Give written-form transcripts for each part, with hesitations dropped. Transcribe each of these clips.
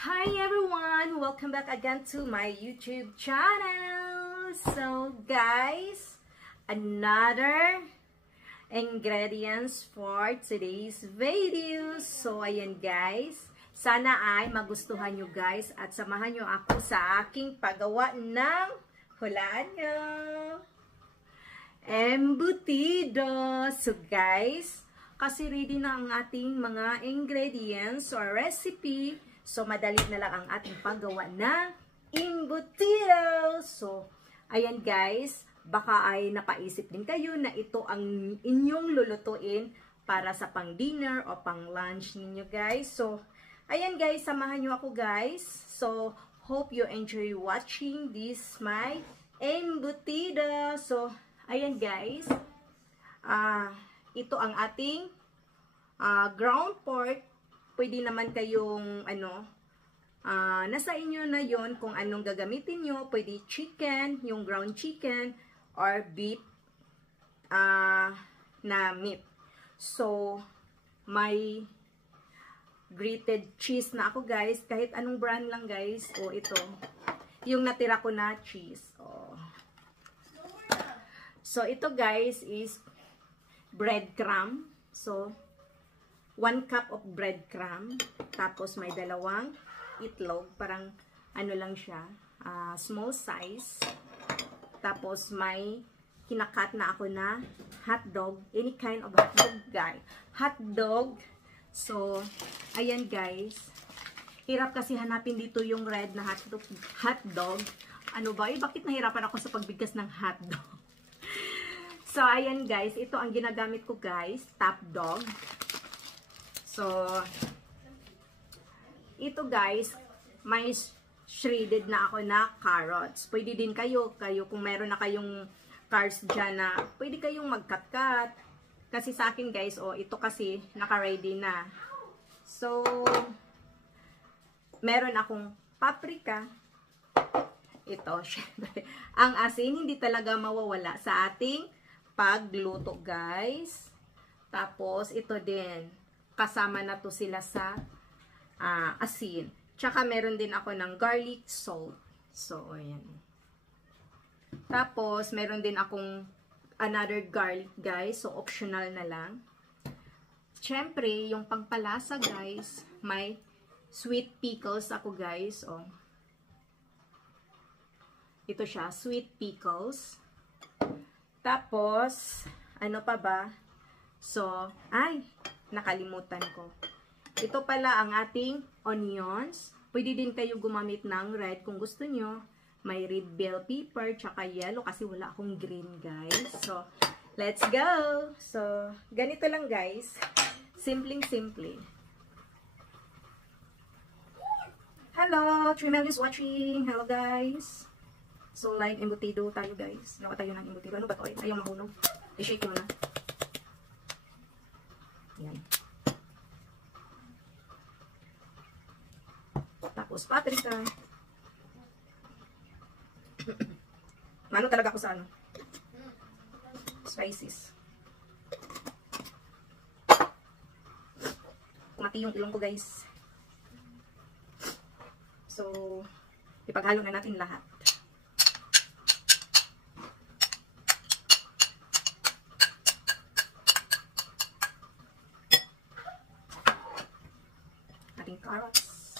Hi everyone! Welcome back again to my YouTube channel. So guys, another ingredients for today's video. So ayan guys, sana ay magustuhan nyo guys at samahan nyo ako sa aking paggawa ng hulaan nyo, embutido. So guys, kasi ready na ang ating mga ingredients or recipe. So, madali na lang ang ating paggawa ng embutido. So, ayan guys, baka ay napaisip din kayo na ito ang inyong lulutuin para sa pang dinner o pang lunch ninyo guys. So, ayan guys, samahan nyo ako guys. So, hope you enjoy watching this my embutido. So, ayan guys, ito ang ating ground pork. Pwede naman kayong nasa inyo na yon kung anong gagamitin nyo. Pwede chicken, yung ground chicken, or beef na meat. So, may grated cheese na ako guys. Kahit anong brand lang guys. O ito, yung natira ko na cheese. So, ito guys is breadcrumb. So, 1 cup of breadcrumb, tapos may 2 itlog, parang ano lang siya, small size. Tapos may kinakat na ako na hotdog, any kind of hotdog guys. Hotdog. So, ayan guys. Hirap kasi hanapin dito yung red na hotdog. Ano ba? Bakit nahirapan ako sa pagbigkas ng hotdog? So, ayan guys. Ito ang ginagamit ko guys. Top dog. So, ito guys, may shredded na ako na carrots. Pwede din kayo kung meron na kayong carrots dyan na, pwede kayong mag-cut-cut. Kasi sa akin guys, ito kasi naka-ready na. So, meron akong paprika. Ito, syempre. Ang asin, hindi talaga mawawala sa ating pagluto guys. Tapos, ito din. Kasama na to sila sa asin. Tsaka meron din ako ng garlic salt. So, ayan. Tapos, meron din akong another garlic, guys. So, optional na lang. Siyempre, yung pangpalasa, guys, may sweet pickles ako, guys. Ito siya, sweet pickles. Tapos, ano pa ba? So, nakalimutan ko. Ito pala ang ating onions. Pwede din kayo gumamit ng red kung gusto nyo. May red bell pepper, tsaka yellow kasi wala akong green guys. So, let's go! So, ganito lang guys. Simpleng-simple. Hello! Trimel is watching. Hello guys! So, live embutido tayo guys. Gawa tayo ng embutido. Ano ba ito? Ayaw mahulog. I-shake mo na. Yan. Tapos, paprika. Mano talaga ako sa spices. Mati yung ilong ko, guys. So, ipaghalo na natin lahat. Carrots.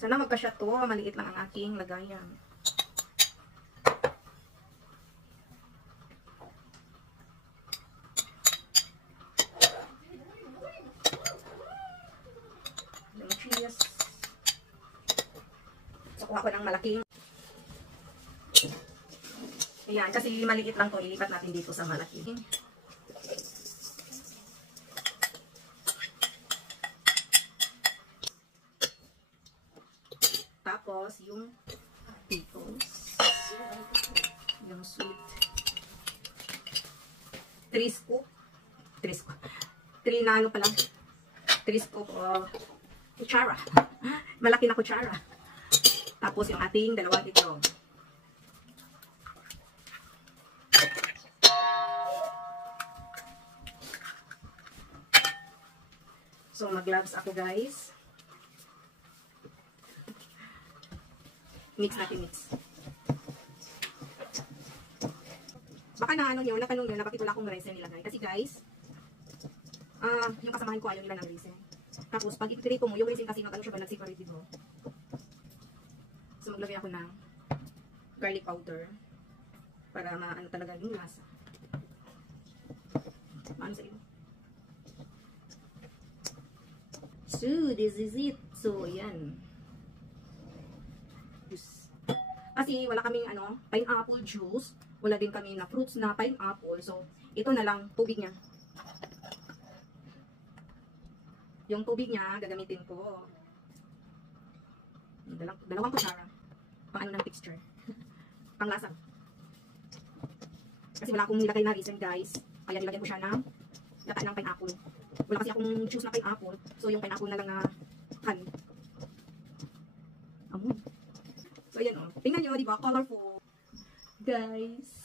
Sana magkasya to. Maliit lang ang aking lagayan. Yung cheese. So, kuha ko ng malaking. Ayan, kasi maliit lang to. Ilipat natin dito sa malaking. Tapos, yung pickles. Yung sweet. 3 scoop. 3 na ano pa lang. 3 scoop o kutsara. Malaki na kutsara. Tapos, yung ating 2 itlog. So, mag-gloves ako, guys. Mix natin, mix. Baka na ano nyo, natanong nyo na bakit wala akong resin nilagay. Kasi guys, yung kasamahan ko ayaw nila ng resin. Tapos, pag ipiprito mo, yung resin kasi mag-ano siya ba, nag-separate dito. So, maglagay ako ng garlic powder para maano talaga yung lasa. Maano sa iyo. So, this is it. So, ayan. Kasi wala kaming ano, pineapple juice. Wala din kami na fruits na pineapple. So, ito na lang, tubig niya. Yung tubig niya, gagamitin ko. Dalawang kutsara. Pang ano ng texture. Pang lasa. Kasi wala akong nilagay na reason, guys. Kaya nilagyan ko siya ng lata ng pineapple. Wala kasi akong juice na pineapple. So, yung pineapple na lang na honey. Amoy. So, ayan o. Tingnan nyo, diba? Colorful. Guys.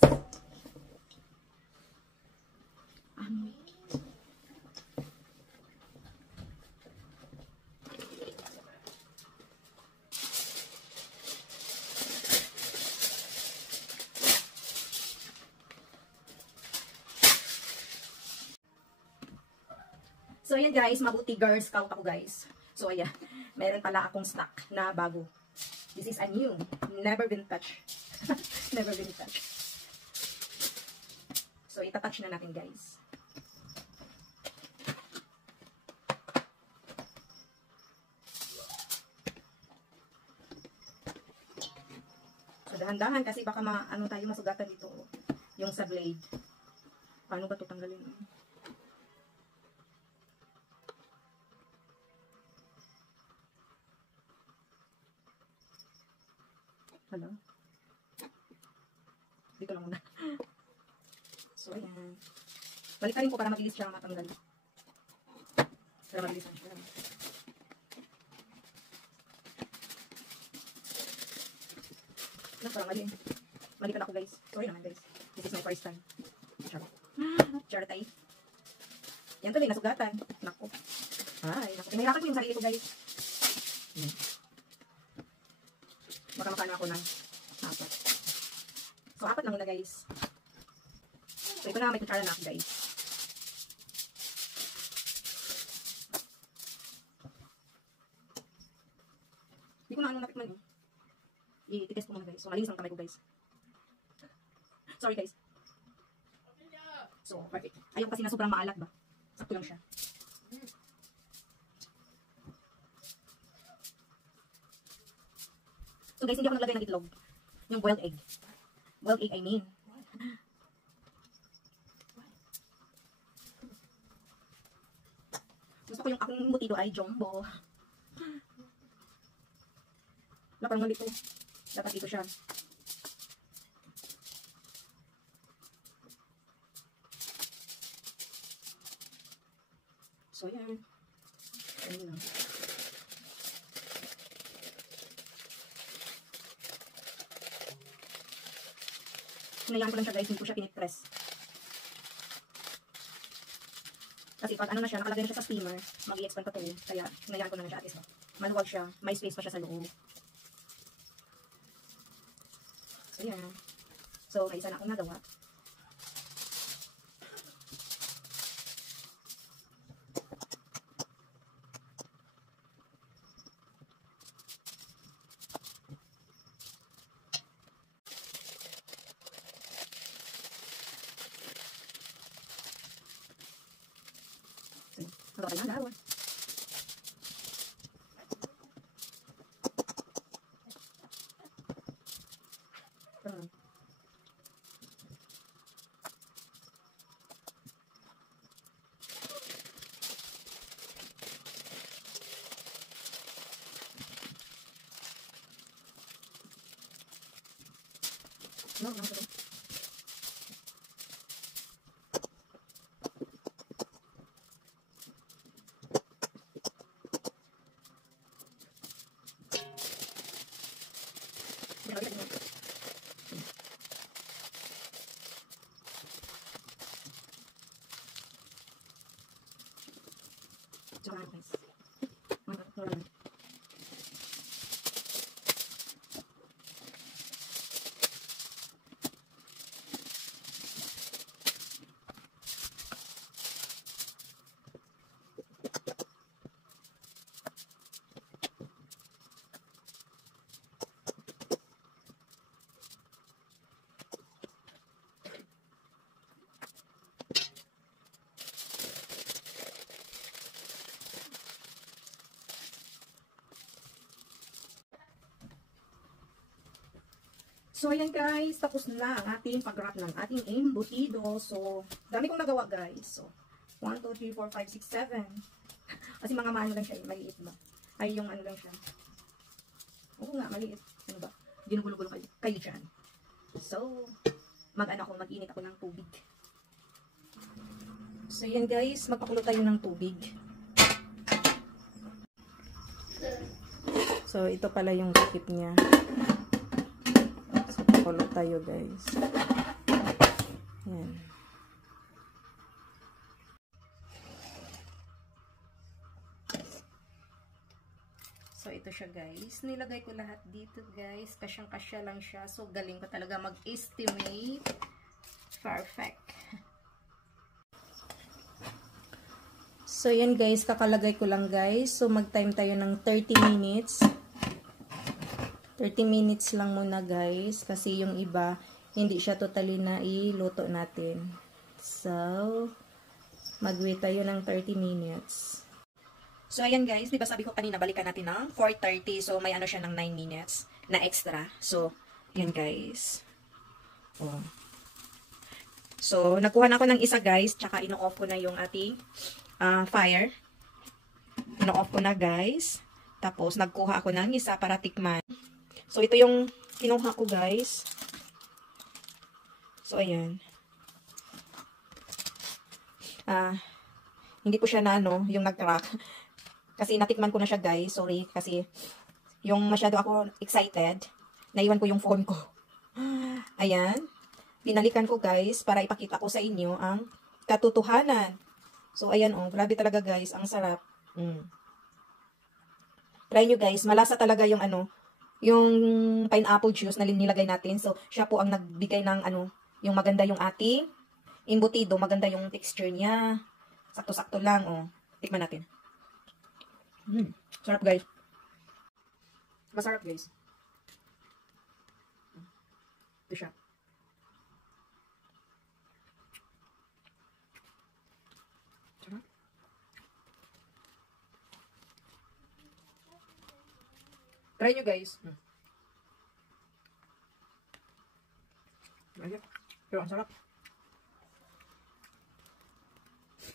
Amoy. So, ayan guys, mabuti Girl Scout ako guys. So, ayan, meron pala akong stock na bago. This is a new, never been touched. Never been touched. So, itatouch na natin guys. So, dahan-dahan kasi baka ano tayo masugatan dito. Yung sa blade. Paano ba ito tanggalin? Hello? Dito lang muna. So, ayan. Balikarin ko para mabilis siya matanggal. Para mabilis siya. Parang mali. Mali ka na ako guys. Sorry naman guys. This is my first time. Charot. Charot ay. Yan tuloy, nasugatan. Naku. Ay, naku. Pinahirapan ko yung sarili ko guys. Yan. Baka makaano ako ng 4. So, 4 lang muna guys. So, ito na may kutsara na ako guys. Hindi ko na ano natikman eh. I-test ko muna guys. So, malinis ang kamay ko guys. Sorry guys. So, perfect. Ayaw kasi na sobrang maalat ba? Sakto lang siya. So guys, hindi ako naglagay ng itlog. Yung boiled egg. Boiled egg, I mean. Gusto ko yung akong butido ay jumbo. Wala, parang malito. Dapat dito siya. So, yan. Ayun lang. Hinayaan ko lang siya guys, hindi ko siya pinipress. Kasi pag ano na siya, nakalagay na siya sa steamer, mag-i-expand pa to. Kaya hinayaan ko na siya at least. Maluwag siya, may space pa siya sa loob. So yan. So may isa na akong nagawa. Nagawa na dalawa. No, no, no. Jangan So, ayan guys, tapos na ang ating pag-wrap ng ating embutido. So, dami kong nagawa guys. So, 1, 2, 3, 4, 5, 6, 7. Kasi mga maano lang siya, maliit ba? Ay, yung ano lang siya. Oo nga, maliit. Ano ba? Ginugulo-gulo kayo dyan. So, mag-init ako ng tubig. So, ayan guys, magpakulo tayo ng tubig. So, ito pala yung takip niya. Pakulo tayo guys. Yan. So ito siya guys. Nilagay ko lahat dito guys. Kasyang-kasya lang siya. So galing ko talaga mag-estimate. Perfect. So yan guys. Kakalagay ko lang guys. So mag-time tayo ng 30 minutes. 30 minutes lang muna guys, kasi yung iba hindi siya totally na iluto natin. So, mag-wait tayo ng 30 minutes. So, ayan guys, diba sabi ko kanina balikan natin ng 4:30, so may ano siya ng 9 minutes na extra. So, yan guys. Oh. So, nagkuha na ako ng isa guys, tsaka ino-off ko na yung ating fire. Ino-off ko na guys. Tapos, nagkuha ako ng isa para tikman. So, ito yung kinuha ko, guys. So, ayan. Hindi po siya na, yung nag-crack. Kasi natikman ko na siya, guys. Sorry, kasi yung masyado ako excited, naiwan ko yung phone ko. Ayan. Pinalikan ko, guys, para ipakita ko sa inyo ang katotohanan. So, ayan, grabe talaga, guys. Ang sarap. Try nyo, guys. Malasa talaga yung yung pineapple juice na nilagay natin. So, siya po ang nagbigay ng yung maganda yung ating embutido. Maganda yung texture niya. Sakto-sakto lang, Tikman natin. Sarap, guys. Masarap, guys. Ito siya. Sarap. Try nyo guys. Pero ang sarap.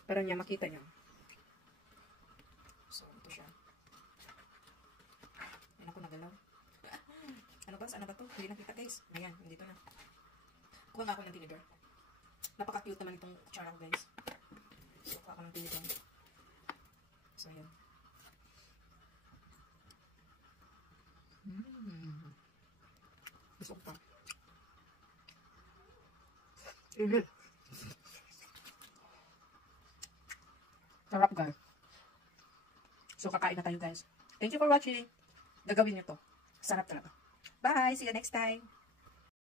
Para niya makita niya. So, ito siya. Yan ako nagalaw. Ano ba? Saan na ba ito? Hindi nakita guys. Ayan, dito na. Kuha nga ako ng vinegar. Napaka-cute naman itong kutsara ko guys. So, kuha ako ng vinegar. So, ayan. Busog pa. Sarap guys. So kakain na tayo guys. Thank you for watching. Gagawin nyo to. Sarap talaga. Bye! See you next time.